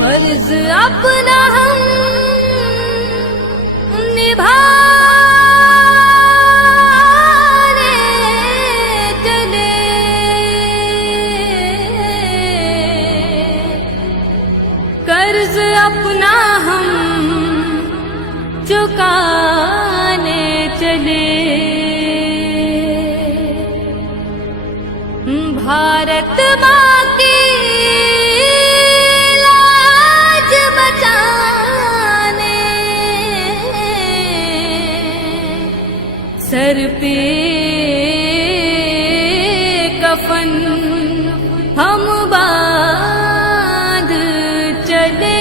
फर्ज अपना हम निभाने चले, कर्ज अपना हम चुकाने चले। भारत माँ की लाज बचाने सर पे कफन हम बांध चले।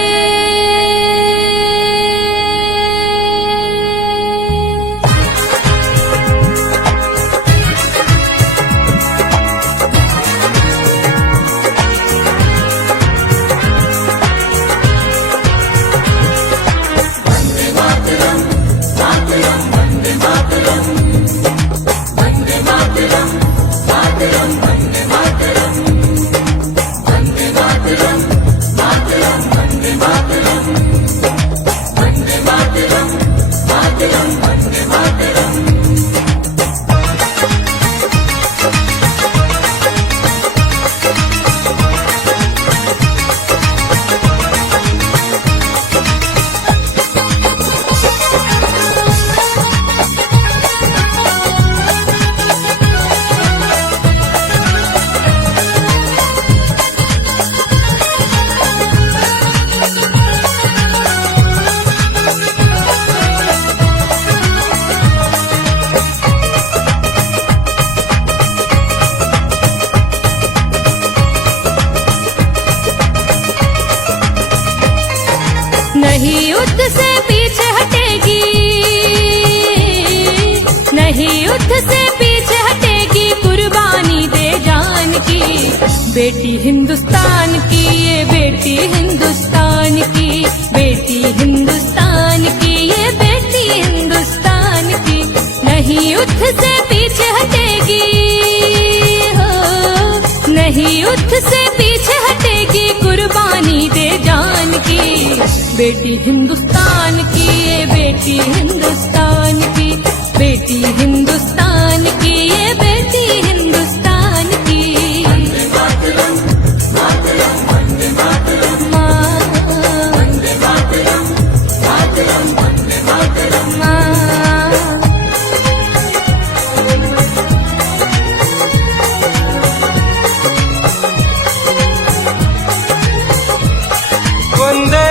नहीं युद्ध से पीछे हटेगी, नहीं युद्ध से पीछे हटेगी, कुर्बानी दे जान की। बेटी हिंदुस्तान की, ये बेटी हिंदुस्तान की, बेटी हिंदुस्तान की, ये बेटी हिंदुस्तान की। नहीं युद्ध से पीछे हटेगी हो, नहीं युद्ध से पीछे हटेगी, कुर्बानी दे जान की। बेटी हिंदुस्तान की, ये बेटी हिंदुस्तान की, बेटी हिंदुस्तान की, ये बेटी हिंदुस्तान की। वंदे मातरम, मातरम, वंदे मातरम, वंदे मातरम, मातरम, वंदे मातरम। वंदे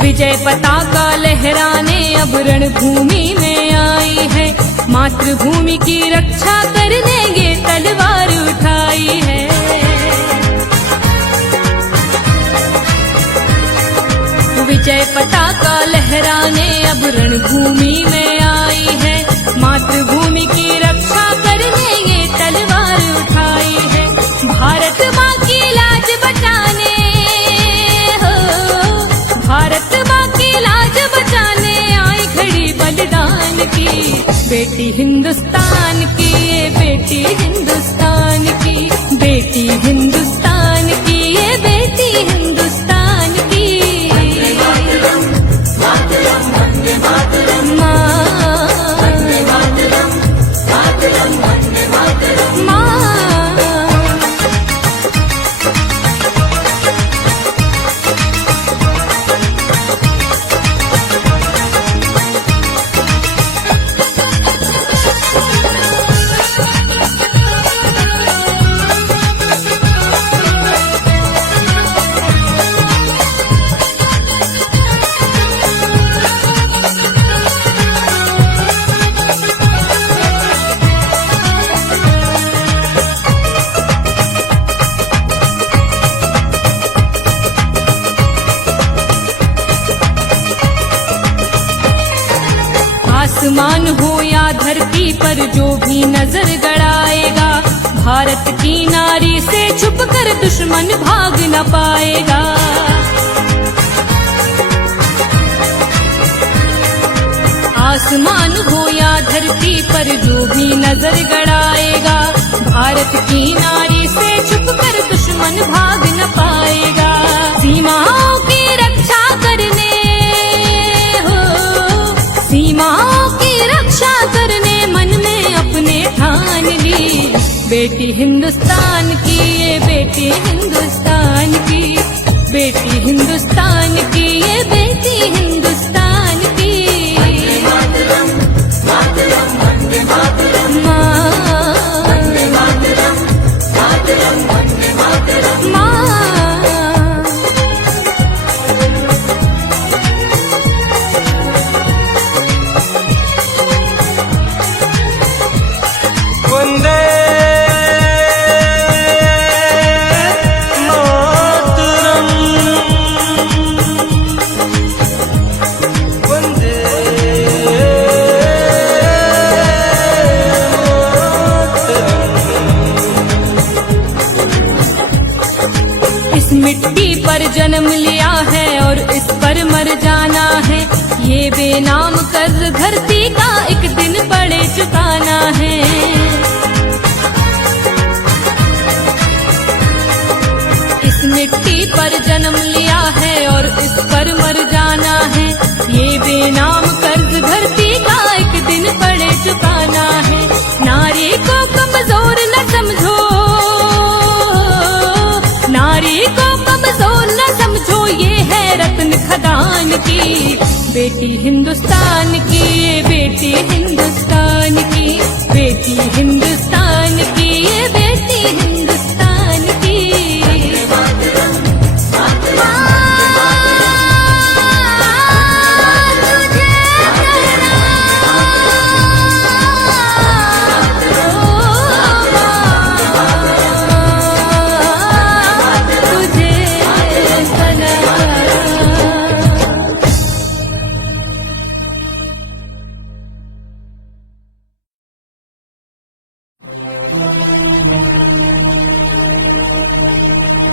विजय पताका लहराने अब रणभूमि में आई है, मातृभूमि की रक्षा करने ये तलवार उठाई है। विजय पताका लहराने अब रणभूमि में आई है, मातृभूमि की रक्षा करने ये तलवार उठाई है। भारत माँ की लाज बचाने हो, भारत माँ की लाज बचाने आई खड़ी बलिदान की। बेटी हिंदुस्तान की, ये बेटी हिंदुस्तान की, बेटी हिंदुस्तान की, ये बेटी हिंदुस्तान की। वंदे मातरम, मातरम, वंदे मातरम, वंदे मातरम, मातरम, वंदे मातरम। हो या धरती पर जो भी नजर गड़ाएगा, भारत की नारी से छुपकर दुश्मन भाग न पाएगा। आसमान हो या धरती पर जो भी नजर गड़ाएगा, भारत की नारी से छुपकर दुश्मन भाग न पाएगा। सीमाओं की रक्षा करने हो, सीमाओं की रक्षा करने मन में अपने ठान ली। बेटी हिंदुस्तान की, ये बेटी हिंदुस्तान की, बेटी हिंदुस्तान की, ये बेटी हिंदुस्तान की। इस मिट्टी पर जन्म लिया है और इस पर मर जाना है, ये बेनाम कर्ज धरती का एक दिन पड़े चुकाना है। इस मिट्टी पर जन्म लिया है और इस पर मर जाना है, ये बेनाम कर्ज धरती का एक दिन पड़े चुकाना है। नारी को कमजोर न समझो, नारी को कमजोर न समझो, ये है रत्न खदान की। बेटी हिंदुस्तान की, ये बेटी हिंदुस्तान की, बेटी हिंदुस्तान की, ये बेटी हिंदुस्तान की।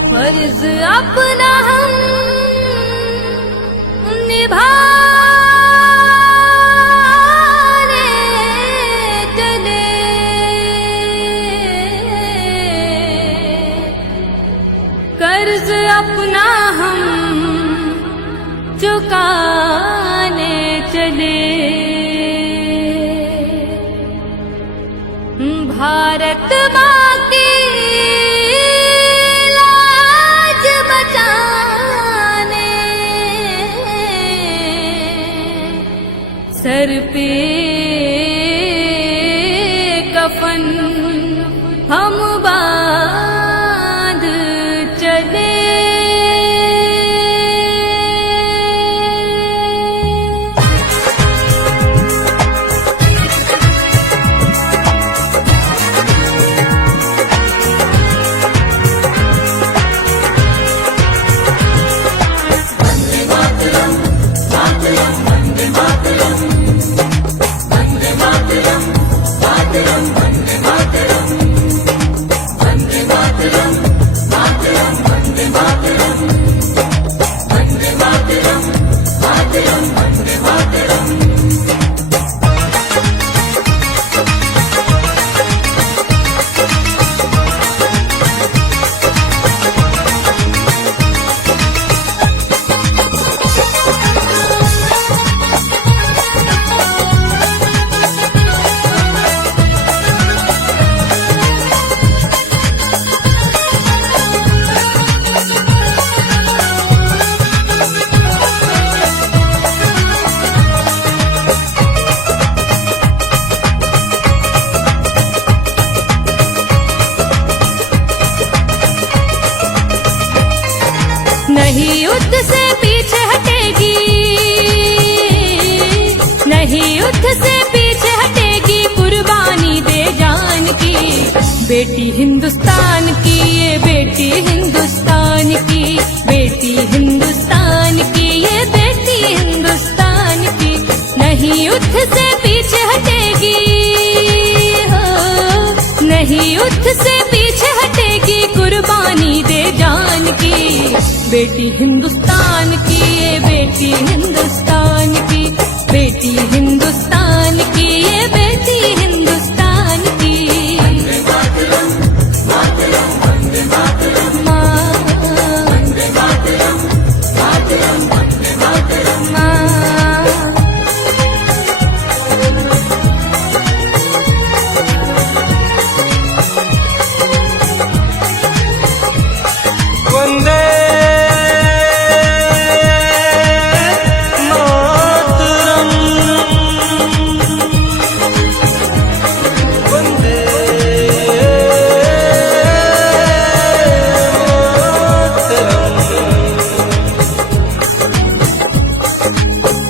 फर्ज अपना हम निभाने चले, कर्ज अपना हम चुकाने चले। भारत माँ की सर पे कफन हम बांध चले। नहीं युद्ध से पीछे हटेगी, नहीं युद्ध से पीछे हटेगी, कुर्बानी दे जान की। बेटी हिंदुस्तान की, ये बेटी हिंदुस्तान की, बेटी हिंदुस्तान की, ये बेटी हिंदुस्तान की। नहीं युद्ध से पीछे हटेगी, बेटी हिंदुस्तान की, ये बेटी हिंदुस्तान की, बेटी हिंदुस्तान की, ये बेटी हिंदुस्तान की। वंदे मातरम, वंदे मातरम।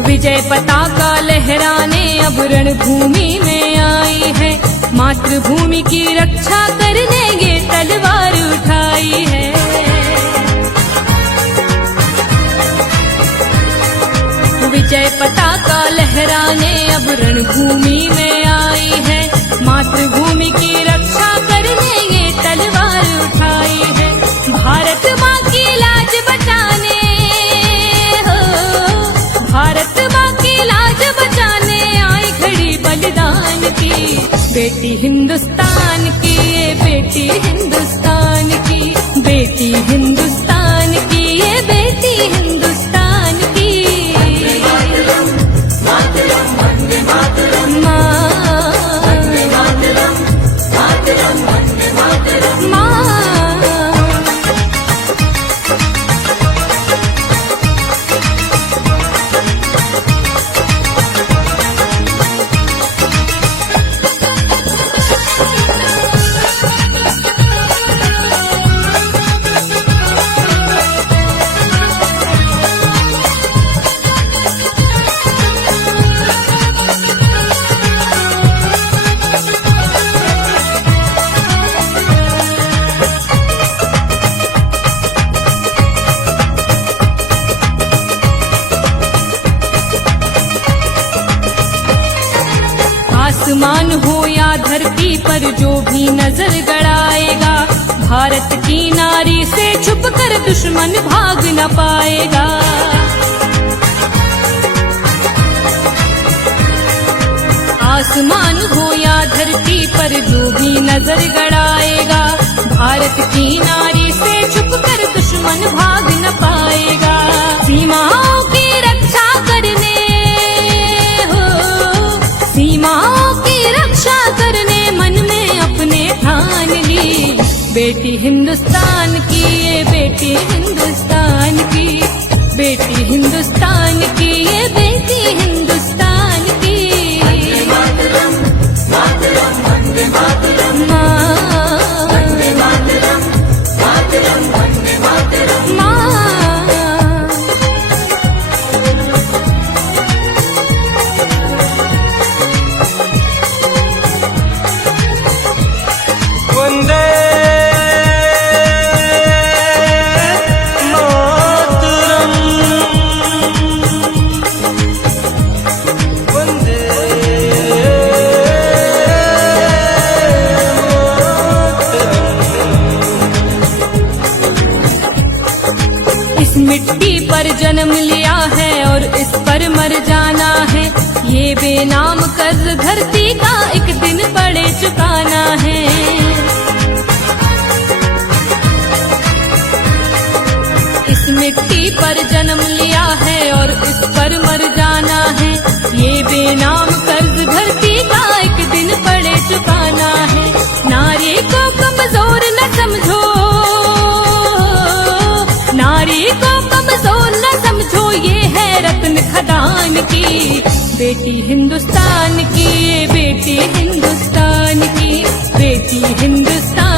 विजय पताका लहराने अब रणभूमि में आई है, मातृभूमि की रक्षा करने ये तलवार उठाई है। विजय पताका लहराने अब रणभूमि में आई है, मातृभूमि की रक्षा करने ये तलवार उठाई है। भारत माँ की लाज बचाने हो, भारत माँ की लाज बचाने आई खड़ी बलिदान की, बेटी हिंदुस्तान की, ये बेटी हिंदुस्तान की, बेटी हिंदुस्तान की, ये बेटी हिंदुस्तान की। आसमान हो या धरती पर जो भी नजर गड़ाएगा, भारत की नारी से छुपकर दुश्मन भाग न पाएगा। आसमान हो या धरती पर जो भी नजर गड़ाएगा, भारत की नारी से छुपकर दुश्मन भाग न पाएगा। सीमाओं की रक्षा करने सीमाओं की रक्षा करने मन में अपने ठान ली, बेटी हिंदुस्तान की, ये बेटी हिंदुस्तान की, बेटी हिंदुस्तान की, ये बेटी हिंदुस्तान की। वंदे मातरम, वंदे मातरम। इस मिट्टी पर जन्म लिया है और इस पर मर जाना है, ये बेनाम कर्ज धरती का एक दिन पड़े चुकाना है। इस मिट्टी पर जन्म लिया है और इस पर मर जाना है, ये बेनाम कर्ज धरती का एक दिन पड़े चुकाना है। नारी को कमजोर न समझो, नारी को कमजोर न समझो, ये है रत्न खदान की, बेटी हिंदुस्तान की, ये बेटी हिंदुस्तान की, बेटी हिंदुस्तान